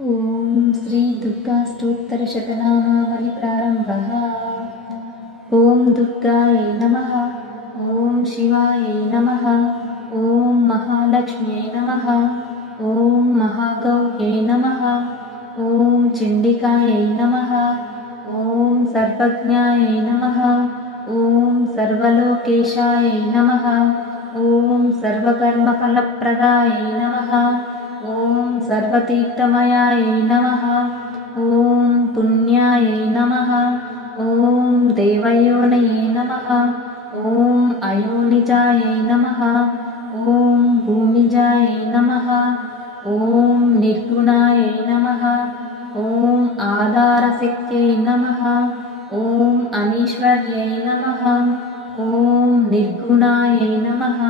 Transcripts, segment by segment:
ॐ श्री दुर्गाष्टोत्तरशतनामावली प्रारम्भः। ॐ दुर्गायै नमः। ॐ शिवायै नमः। ॐ महालक्ष्म्यै नमः। ॐ महागौर्यै नमः। ॐ चण्डिकायै नमः। ॐ सर्वज्ञायै नमः। ॐ सर्वलोकेशायै नमः। ॐ सर्वकर्मफलप्रदायै नमः। ॐ सर्वतीर्थमयायै नमः। ॐ पुण्यायै नमः। ॐ देवयोनये नमः। ॐ अयोनिजायै नमः। ॐ भूमिजायै नमः। ॐ निर्गुणायै नमः। ॐ आधारशक्त्यै नमः। ॐ अनीश्वर्यै नमः। ॐ निर्गुणायै नमः।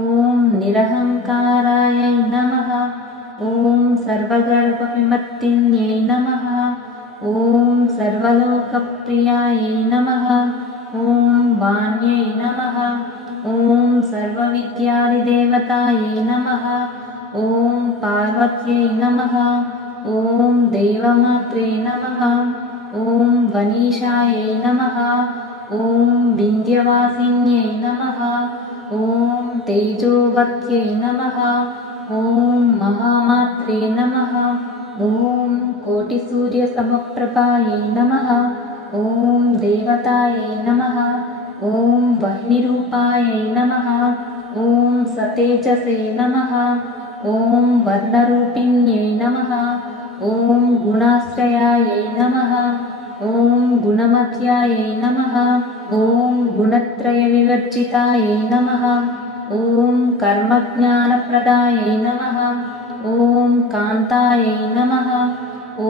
ॐ निरहङ्कारायै नमः। ॐ सर्वगर्वविमर्दिन्यै नमः। ॐ सर्वलोकप्रियायै नमः। ॐ वाण्यै नमः। ॐ सर्वविद्यादिदेवतायै नमः। ॐ पार्वत्यै नमः। ॐ देवमात्रे नमः। ॐ वनीशायै नमः। ॐ विन्ध्यवासिन्यै नमः। ॐ तेजोवत्यै नमः। ॐ महामात्रे नमः। ॐ कोटिसूर्यसमप्रभायै नमः। ॐ देवतायै नमः। ॐ वह्निरूपायै नमः। ॐ सतेजसे नमः। ॐ वर्णरूपिण्यै नमः। ॐ गुणाश्रयायै नमः। ॐ गुणमध्यायै नमः। ॐ गुणत्रयविवर्जितायै नमः। ॐ कर्मज्ञानप्रदायै नमः। ॐ कान्तायै नमः। ॐ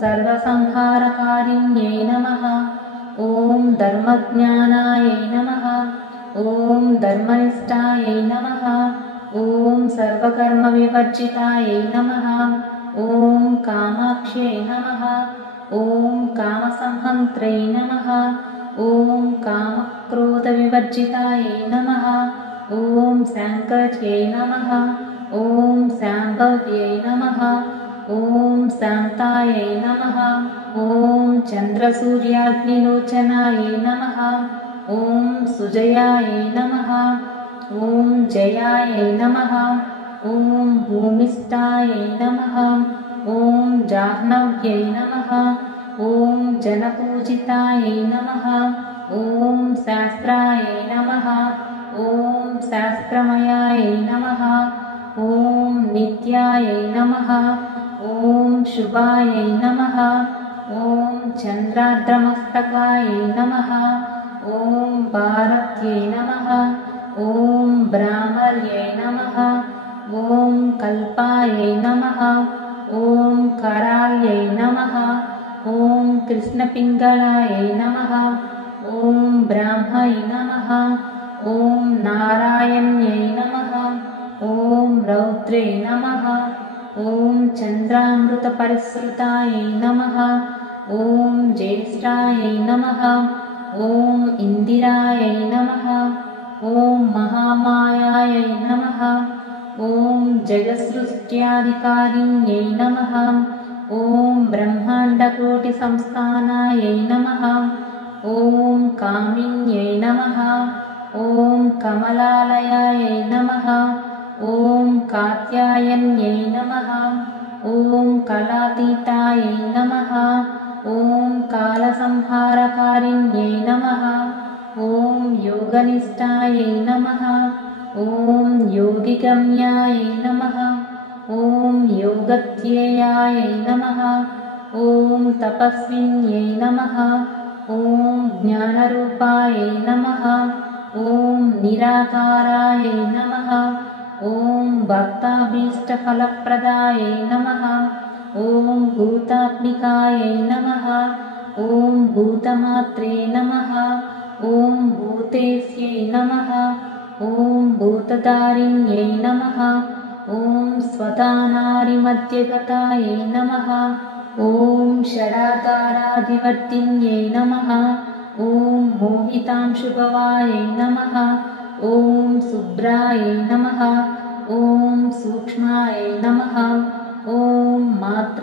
सर्वसंहारकारिण्यै नमः। ॐ धर्मज्ञानायै नमः। ॐ धर्मनिष्ठायै नमः। ॐ सर्वकर्मविवर्जितायै नमः। ॐ कामाक्ष्यै नमः। ॐ कामसंहन्त्रै नमः। ॐ कामक्रोधविवर्जितायै नमः। ॐ शाङ्कर्यै नमः। ॐ शाम्भव्यै नमः। ॐ शान्तायै नमः। ॐ चन्द्रसूर्याग्निलोचनायै नमः। ॐ सुजयायै नमः। ॐ जयायै नमः। ॐ भूमिष्ठायै नमः। ॐ जाह्नव्यै नमः। ॐ जनपूजितायै नमः। ॐ शास्त्रायै नमः। ॐ शास्त्रमयायै नमः। ॐ नित्यायै नमः। ॐ शुभायै नमः। ॐ चन्द्रार्धमस्तकायै नमः। ॐ भारत्यै नमः। ॐ ब्राह्मर्यै नमः। ॐ कल्पायै नमः। ॐ कराल्यै नमः। ॐ कृष्णपिङ्गलायै नमः। ॐ ब्राह्मै नमः। ॐ नारायण्यै नमः। ॐ रौद्रे नमः। ॐ चन्द्रामृतपरिसृतायै नमः। ॐ ज्येष्ठायै नमः। ॐ इन्दिरायै नमः। ॐ महामायायै नमः। ॐ जगत्सृष्ट्याधिकारिण्यै नमः। ॐ ब्रह्माण्डकोटिसंस्थानायै नमः। ॐ कामिन्यै नमः। ॐ कमलालयायै नमः। ॐ कात्यायन्यै नमः। ॐ कलातीतायै नमः। ॐ कालसंहारकारिण्यै नमः। ॐ योगनिष्ठायै नमः। ॐ योगिगम्यायै नमः। ॐ योगध्येयायै नमः। ॐ तपस्विन्यै नमः। ॐ ज्ञानरूपायै नमः। ॐ निराकारायै नमः। ॐ भक्ताभीष्टफलप्रदायै नमः। ॐ भूतात्मिकायै नमः। ॐ भूतमात्रे नमः। ॐ भूतेस्यै नमः। ॐ भूतधारिण्यै नमः। ॐ स्वदानारिमध्यगतायै नमः। ॐ षडाकाराधिवर्तिन्यै नमः। ॐ मोहितांशुभवायै नमः। ॐ शुभ्रायै नमः। ॐ सूक्ष्मायै नमः। ॐ मात्र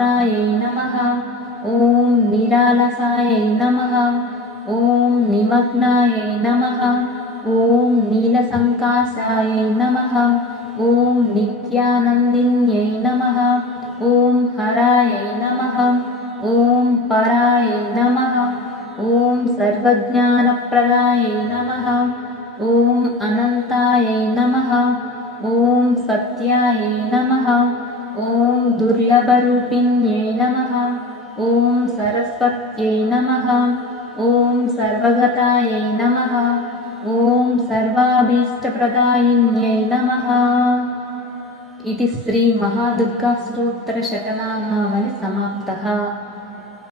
निरालसायै नमः। ॐ निमग्नायै नमः। ॐ नीलसङ्कासायै नमः। ॐ नित्यानन्दिन्यै नमः। ॐ हरायै नमः। ॐ परायै नमः। ॐ सर्वज्ञानप्रदायै नमः। ॐ अनन्तायै नमः। ॐ सत्यायै नमः। ॐ दुर्लभरूपिण्यै नमः। ॐ सरस्वत्यै नमः। ॐ सर्वगतायै नमः। ॐ सर्वाभीष्टप्रदायिन्यै नमः। इति श्रीमहादुर्गास्तोत्रशतनामावली समाप्तः।